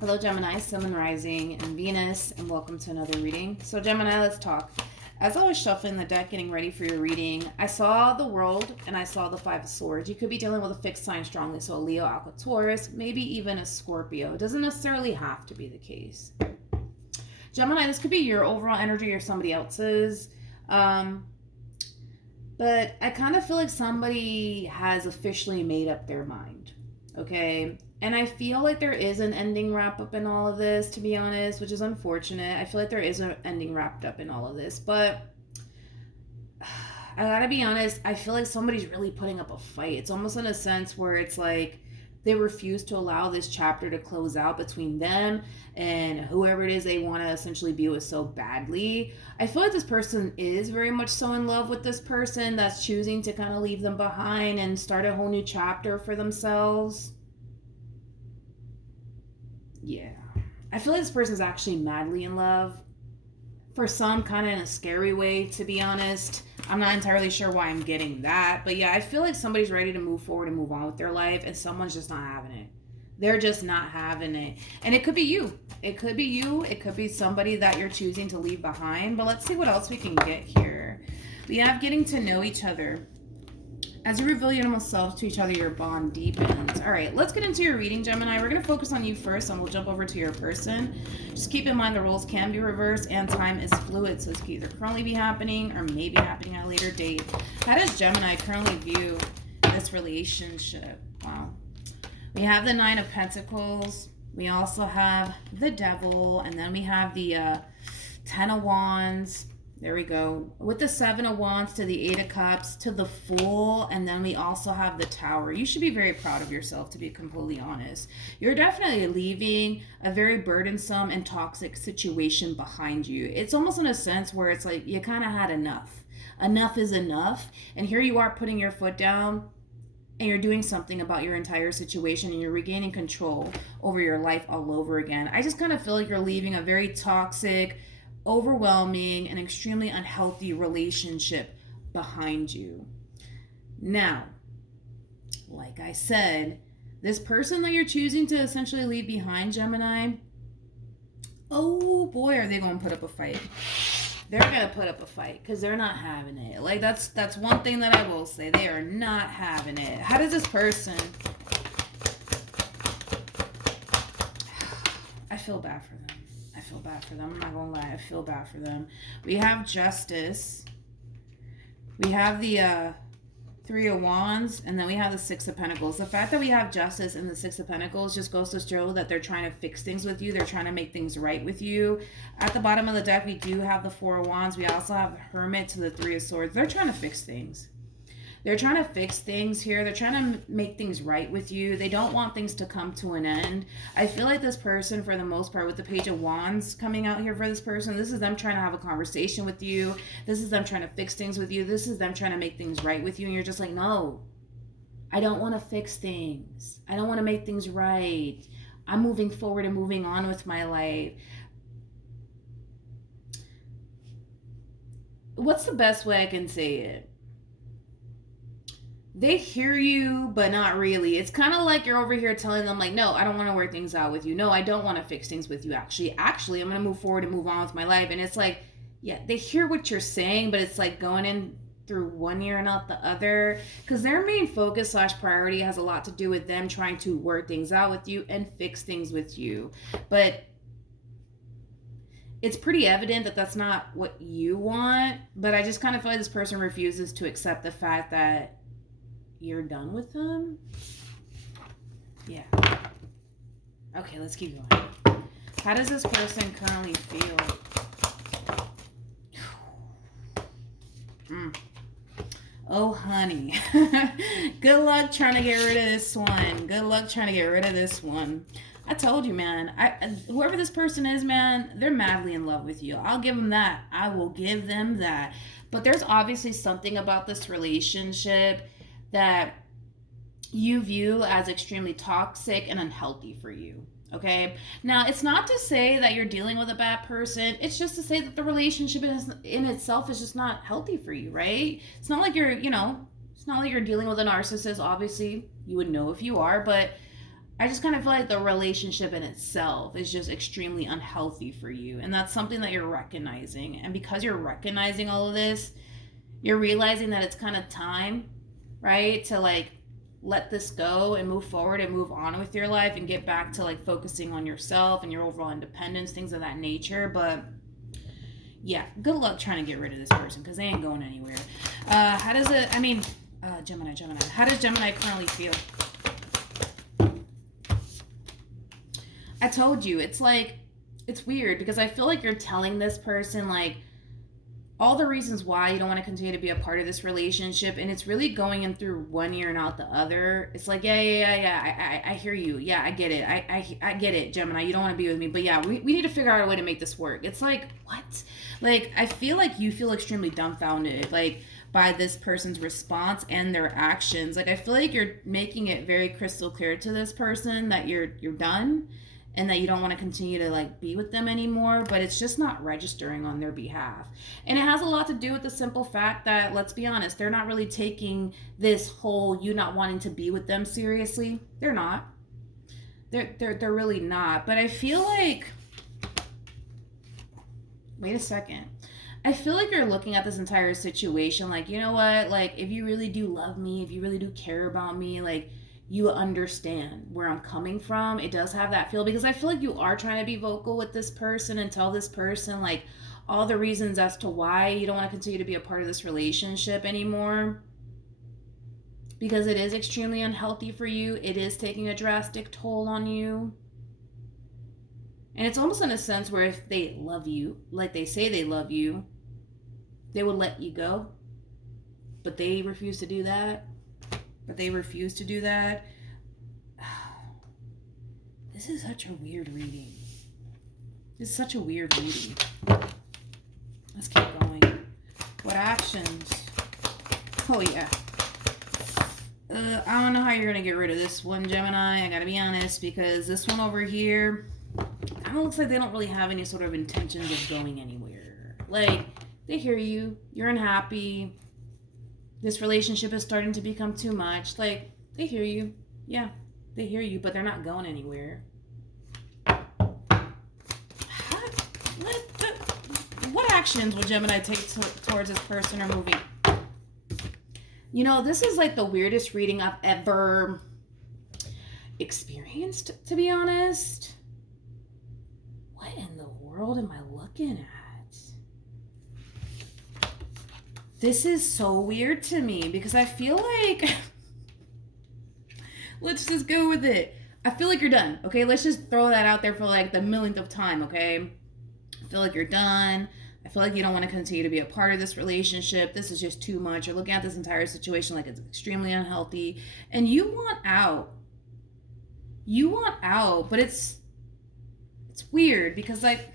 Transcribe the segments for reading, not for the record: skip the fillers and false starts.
Hello, Gemini, Sun, and Rising, and Venus, and welcome to another reading. So, Gemini, let's talk. As I was shuffling the deck, getting ready for your reading, I saw the World and I saw the Five of Swords. You could be dealing with a fixed sign strongly, so a Leo, Aqua, Taurus, maybe even a Scorpio. It doesn't necessarily have to be the case. Gemini, this could be your overall energy or somebody else's. But I kind of feel like somebody has officially made up their mind. Okay? And I feel like there is an ending wrap up in all of this, to be honest, which is unfortunate. I feel like there is an ending wrapped up in all of this. But I gotta be honest, I feel like somebody's really putting up a fight. It's almost in a sense where it's like they refuse to allow this chapter to close out between them and whoever it is they want to essentially be with so badly. I feel like this person is very much so in love with this person that's choosing to kind of leave them behind and start a whole new chapter for themselves. Yeah. I feel like this person's actually madly in love. For some, kind of in a scary way, to be honest. I'm not entirely sure why I'm getting that. But yeah, I feel like somebody's ready to move forward and move on with their life, and someone's just not having it. They're just not having it. And it could be you. It could be you. It could be somebody that you're choosing to leave behind. But let's see what else we can get here. We have getting to know each other. As you reveal your innermost selves to each other, your bond deepens. All right, let's get into your reading, Gemini. We're going to focus on you first, and we'll jump over to your person. Just keep in mind the roles can be reversed, and time is fluid, so this could either currently be happening or maybe happening at a later date. How does Gemini currently view this relationship? Wow. We have the Nine of Pentacles. We also have the Devil, and then we have the Ten of Wands. There we go. With the Seven of Wands to the Eight of Cups to the Fool, and then we also have the Tower. You should be very proud of yourself, to be completely honest. You're definitely leaving a very burdensome and toxic situation behind you. It's almost in a sense where it's like you kind of had enough. Enough is enough. And here you are putting your foot down, and you're doing something about your entire situation, and you're regaining control over your life all over again. I just kind of feel like you're leaving a very toxic, overwhelming, and extremely unhealthy relationship behind you. Now, like I said, this person that you're choosing to essentially leave behind, Gemini, oh boy, are they going to put up a fight. They're going to put up a fight because they're not having it. Like, that's one thing that I will say. They are not having it. How does this person... I feel bad for them. I feel bad for them. I'm not gonna lie. I feel bad for them. We have Justice. We have the Three of Wands, and then we have the Six of Pentacles. The fact that we have Justice and the Six of Pentacles just goes to show that they're trying to fix things with you. They're trying to make things right with you. At the bottom of the deck, we do have the Four of Wands. We also have the Hermit to the Three of Swords. They're trying to fix things. They're trying to fix things here. They're trying to make things right with you. They don't want things to come to an end. I feel like this person, for the most part, with the Page of Wands coming out here for this person, this is them trying to have a conversation with you. This is them trying to fix things with you. This is them trying to make things right with you. And you're just like, no, I don't want to fix things. I don't want to make things right. I'm moving forward and moving on with my life. What's the best way I can say it? They hear you, but not really. It's kind of like you're over here telling them, like, no, I don't want to work things out with you. No, I don't want to fix things with you. Actually, I'm going to move forward and move on with my life. And it's like, yeah, they hear what you're saying, but it's like going in through one ear and out the other. Because their main focus / priority has a lot to do with them trying to work things out with you and fix things with you. But it's pretty evident that that's not what you want. But I just kind of feel like this person refuses to accept the fact that you're done with them? Yeah. Okay, let's keep going. How does this person currently feel? Oh, honey. Good luck trying to get rid of this one. Good luck trying to get rid of this one. I told you, man. Whoever this person is, man, they're madly in love with you. I'll give them that. I will give them that. But there's obviously something about this relationship that you view as extremely toxic and unhealthy for you. Okay. Now, it's not to say that you're dealing with a bad person. It's just to say that the relationship in itself is just not healthy for you, right? It's not like you're, it's not like you're dealing with a narcissist. Obviously, you would know if you are, but I just kind of feel like the relationship in itself is just extremely unhealthy for you. And that's something that you're recognizing. And because you're recognizing all of this, you're realizing that it's kind of time, right? To like let this go and move forward and move on with your life and get back to like focusing on yourself and your overall independence, things of that nature. But yeah, good luck trying to get rid of this person because they ain't going anywhere. How does it, I mean, Gemini, how does Gemini currently feel? I told you, it's like, it's weird because I feel like you're telling this person like all the reasons why you don't want to continue to be a part of this relationship, and it's really going in through one ear and out the other. It's like, yeah, I hear you. Yeah, I get it. I get it, Gemini. You don't want to be with me, but yeah, we need to figure out a way to make this work. It's like, what? Like, I feel like you feel extremely dumbfounded, like, by this person's response and their actions. Like, I feel like you're making it very crystal clear to this person that you're done and that you don't want to continue to like be with them anymore, but it's just not registering on their behalf. And it has a lot to do with the simple fact that, let's be honest, they're not really taking this whole you not wanting to be with them seriously. They're not. They're really not. But I feel like, wait a second. I feel like you're looking at this entire situation like, you know what? Like, if you really do love me, if you really do care about me, like, you understand where I'm coming from. It does have that feel because I feel like you are trying to be vocal with this person and tell this person like all the reasons as to why you don't want to continue to be a part of this relationship anymore, because it is extremely unhealthy for you. It is taking a drastic toll on you. And it's almost in a sense where if they love you, like they say they love you, they would let you go. But they refuse to do that. This is such a weird reading. Let's keep going. What actions? Oh, yeah. I don't know how you're going to get rid of this one, Gemini. I got to be honest, because this one over here, it looks like they don't really have any sort of intentions of going anywhere. Like, they hear you. You're unhappy. This relationship is starting to become too much. Like, they hear you. Yeah, they hear you, but they're not going anywhere. What actions would Gemini take towards this person or movie? You know, this is like the weirdest reading I've ever experienced, to be honest. What in the world am I looking at? This is so weird to me because I feel like, let's just go with it. I feel like you're done, okay? Let's just throw that out there for like the millionth of time, okay? I feel like you're done. I feel like you don't want to continue to be a part of this relationship. This is just too much. You're looking at this entire situation like it's extremely unhealthy. And you want out. But it's weird because like,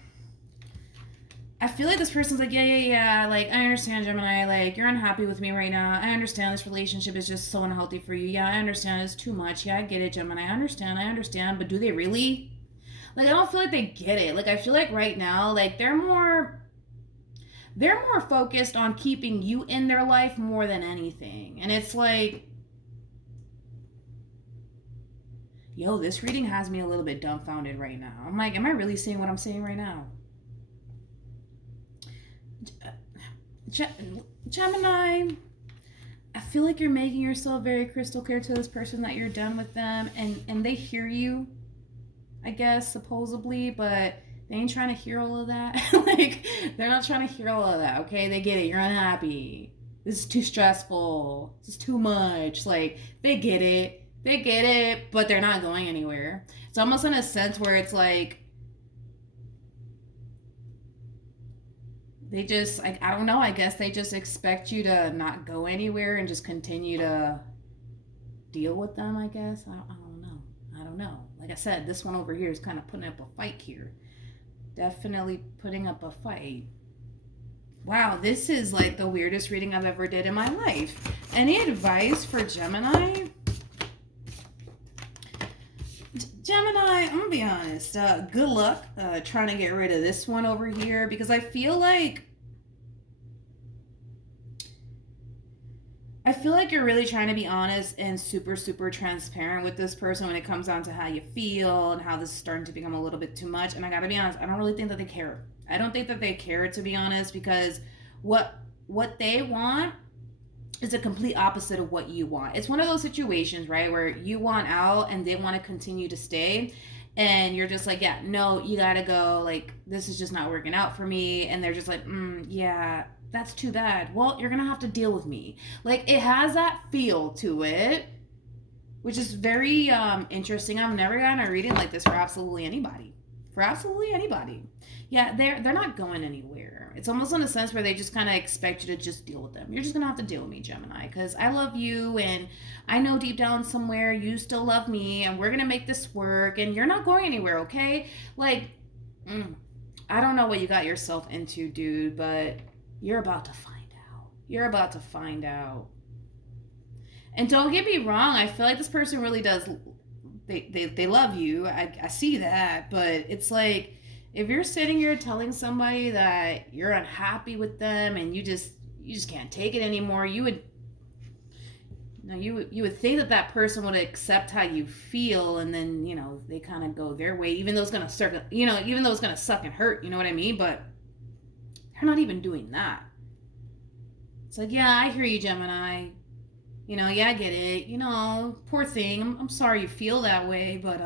I feel like this person's like, yeah, like, I understand, Gemini, like, you're unhappy with me right now. I understand this relationship is just so unhealthy for you. Yeah, I understand it's too much. Yeah, I get it, Gemini. I understand. But do they really? Like, I don't feel like they get it. Like, I feel like right now, like, they're more focused on keeping you in their life more than anything. And it's like, yo, this reading has me a little bit dumbfounded right now. I'm like, am I really seeing what I'm seeing right now? Gemini, I feel like you're making yourself very crystal clear to this person that you're done with them, and they hear you, I guess, supposedly, but they ain't trying to hear all of that. Like, they're not trying to hear all of that, okay? They get it. You're unhappy. This is too stressful. This is too much. Like, they get it, but they're not going anywhere. It's almost in a sense where it's like, they just, like, I don't know, I guess they just expect you to not go anywhere and just continue to deal with them, I guess. I don't know. Like I said, this one over here is kind of putting up a fight here. Definitely putting up a fight. Wow, this is like the weirdest reading I've ever did in my life. Any advice for Gemini? Gemini, I'm gonna be honest. Good luck trying to get rid of this one over here because I feel like I feel like you're really trying to be honest and super, super transparent with this person when it comes down to how you feel and how this is starting to become a little bit too much. And I gotta be honest, I don't really think that they care. I don't think that they care, to be honest, because what what they want is a complete opposite of what you want. It's one of those situations, right, where you want out and they want to continue to stay. And you're just like, yeah, no, you gotta go. Like, this is just not working out for me. And they're just like, yeah, that's too bad. Well, you're gonna have to deal with me. Like, it has that feel to it, which is very interesting. I've never gotten a reading like this for absolutely anybody. For absolutely anybody. Yeah, they're not going anywhere. It's almost in a sense where they just kind of expect you to just deal with them. You're just gonna have to deal with me, Gemini, because I love you, and I know deep down somewhere you still love me, and we're gonna make this work. And you're not going anywhere, okay? Like, I don't know what you got yourself into, dude, but you're about to find out. You're about to find out. And don't get me wrong, I feel like this person really does. They love you. I see that, but it's like, if you're sitting here telling somebody that you're unhappy with them and you just can't take it anymore, you would think that that person would accept how you feel, and then they kind of go their way, even though it's gonna even though it's gonna suck and hurt. You know what I mean? But they're not even doing that. It's like, yeah, I hear you, Gemini. Yeah, I get it. Poor thing. I'm sorry you feel that way, but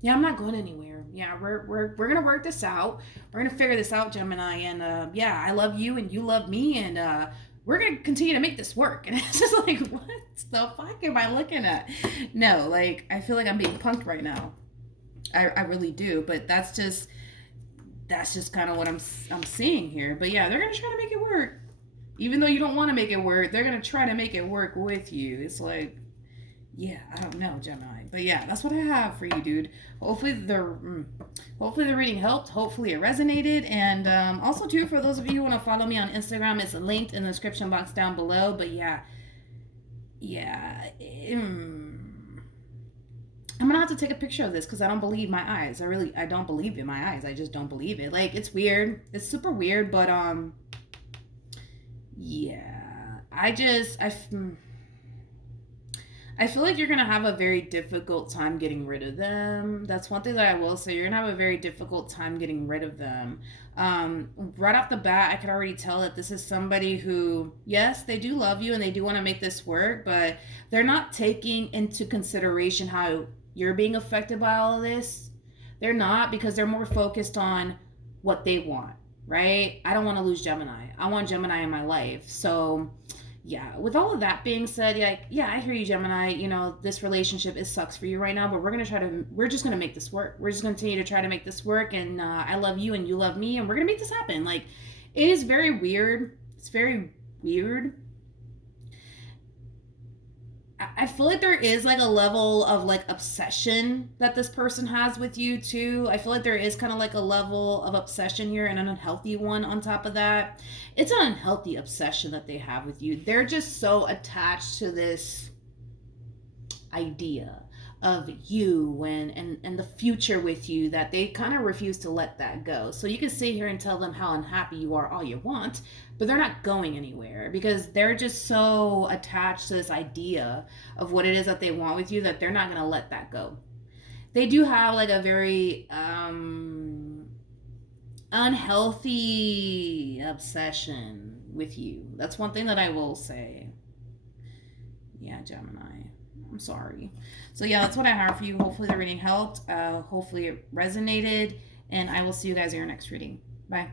yeah, I'm not going anywhere. Yeah, we're gonna work this out. We're gonna figure this out, Gemini. And yeah, I love you and you love me, and we're gonna continue to make this work. And it's just like, what the fuck am I looking at? No, like, I feel like I'm being punked right now. I really do. But that's just kind of what I'm seeing here. But yeah, they're gonna try to make it work. Even though you don't want to make it work, they're going to try to make it work with you. It's like, yeah, I don't know, Gemini. But yeah, that's what I have for you, dude. Hopefully the reading helped. Hopefully it resonated. And also, too, for those of you who want to follow me on Instagram, it's linked in the description box down below. But yeah. I'm going to have to take a picture of this because I don't believe my eyes. I don't believe in my eyes. I just don't believe it. Like, it's weird. It's super weird, but yeah, I feel like you're going to have a very difficult time getting rid of them. That's one thing that I will say. You're going to have a very difficult time getting rid of them. Right off the bat, I could already tell that this is somebody who, yes, they do love you and they do want to make this work, but they're not taking into consideration how you're being affected by all of this. They're not, because they're more focused on what they want. Right? I don't want to lose Gemini. I want Gemini in my life. So, yeah, with all of that being said, yeah, I hear you, Gemini. This relationship, it sucks for you right now, but we're just going to make this work. We're just going to continue to try to make this work. And I love you and you love me, and we're going to make this happen. Like, it is very weird. It's very weird. I feel like there is like a level of like obsession that this person has with you too. I feel like there is kind of like a level of obsession here, and an unhealthy one on top of that. It's an unhealthy obsession that they have with you. They're just so attached to this idea of you and the future with you that they kind of refuse to let that go. So you can sit here and tell them how unhappy you are all you want, but they're not going anywhere because they're just so attached to this idea of what it is that they want with you that they're not going to let that go. They do have like a very unhealthy obsession with you. That's one thing that I will say. Yeah, Gemini. I'm sorry. So yeah, that's what I have for you. Hopefully the reading helped. Hopefully it resonated. And I will see you guys in your next reading. Bye.